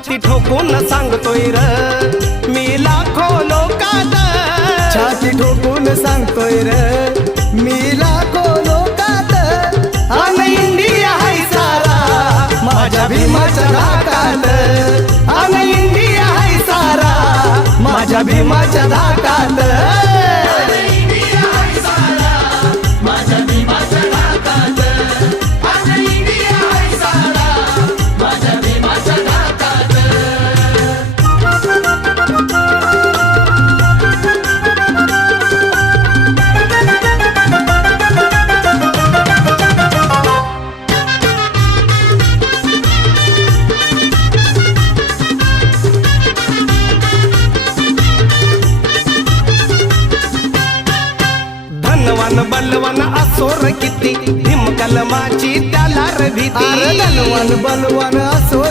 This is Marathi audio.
छाती ठोकून सांगतोय र मी लाखो लोकात, छाती ठोकून सांगतोय र मी लाखो लोकात, अन इंडिया हाय सारा माझ्या भीमाच्या धाकात, अन इंडिया हाय सारा माझ्या भीमाच्या धाकात. धनवान बलवान असोर किती भीम कलमाची त्याला रे भीती, धनवान बलवान असो